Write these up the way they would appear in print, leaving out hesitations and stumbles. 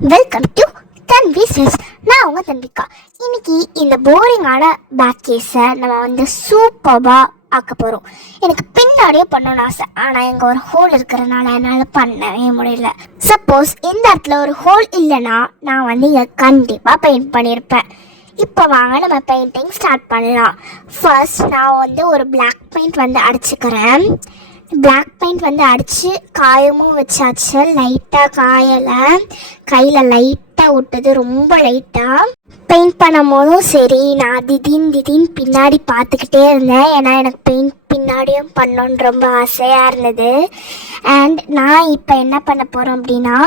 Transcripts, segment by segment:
Welcome to தன்விஸ் விஸ். நான் உங்கள் தன்விகா. இன்னைக்கு இந்த போரிங்கான பேக் கேஸை நம்ம வந்து சூப்பராக ஆக்க போகிறோம். எனக்கு பின்னாடியே பண்ணணும்னு ஆசை, ஆனால் இங்கே ஒரு ஹோல் இருக்கிறனால என்னால் பண்ணவே முடியல. சப்போஸ் இந்த இடத்துல ஒரு ஹோல் இல்லைன்னா நான் வந்து இங்கே கண்டிப்பாக பெயிண்ட் பண்ணியிருப்பேன். இப்போ வாங்க நம்ம பெயிண்டிங் ஸ்டார்ட் பண்ணலாம். ஃபர்ஸ்ட் நான் வந்து ஒரு பிளாக் பெயிண்ட் வந்து அடிச்சுக்கிறேன். பிளாக் பெயிண்ட் வந்து அடித்து காயமும் வச்சாச்சு. லைட்டாக காயலை, கையில் லைட்டாக விட்டது, ரொம்ப லைட்டாக. பெயிண்ட் பண்ணும் போதும் சரி, நான் திடீர்னு பின்னாடி பார்த்துக்கிட்டே இருந்தேன். ஏன்னா எனக்கு பெயிண்ட் பின்னாடியும் பண்ணணுன்னு ரொம்ப ஆசையாக இருந்தது. அண்ட் நான் இப்போ என்ன பண்ண போகிறோம் அப்படின்னா,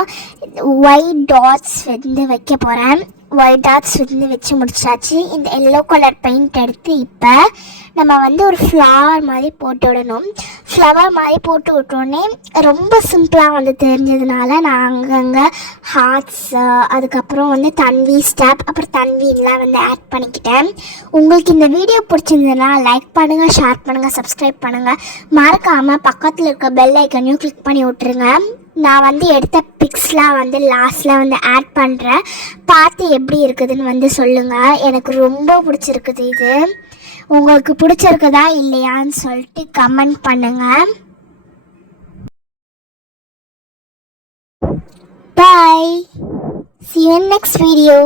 ஒயிட் டாட்ஸ் வந்து வைக்க போகிறேன். ஒயிட் டாட்ஸ் வந்து வச்சு முடிச்சாச்சு. இந்த எல்லோ கலர் பெயிண்ட் எடுத்து இப்போ நம்ம வந்து ஒரு ஃப்ளவர் மாதிரி போட்டு விடணும். ஃப்ளவர் மாதிரி போட்டு விட்டோடனே ரொம்ப சிம்பிளாக வந்து தெரிஞ்சதுனால நான் அங்கங்கே ஹார்ட்ஸ், அதுக்கப்புறம் வந்து தன்வி ஸ்டாப், அப்புறம் தன்வின்லாம் வந்து ஆட் பண்ணிக்கிட்டேன். உங்களுக்கு இந்த வீடியோ பிடிச்சிருந்ததுன்னா லைக் பண்ணுங்கள், ஷேர் பண்ணுங்கள், சப்ஸ்கிரைப் பண்ணுங்கள். மறக்காமல் பக்கத்தில் இருக்க பெல் ஐக்கனையும் கிளிக் பண்ணி விட்ருங்க. நான் வந்து எடுத்த பிக்ஸ்லாம் வந்து லாஸ்ட்டில் வந்து ஆட் பண்ணுறேன். பார்த்து எப்படி இருக்குதுன்னு வந்து சொல்லுங்கள். எனக்கு ரொம்ப பிடிச்சிருக்குது இது. உங்களுக்கு பிடிச்சிருக்குதா இல்லையான்னு சொல்லிட்டு கமெண்ட் பண்ணுங்கள். Bye. See you in next video.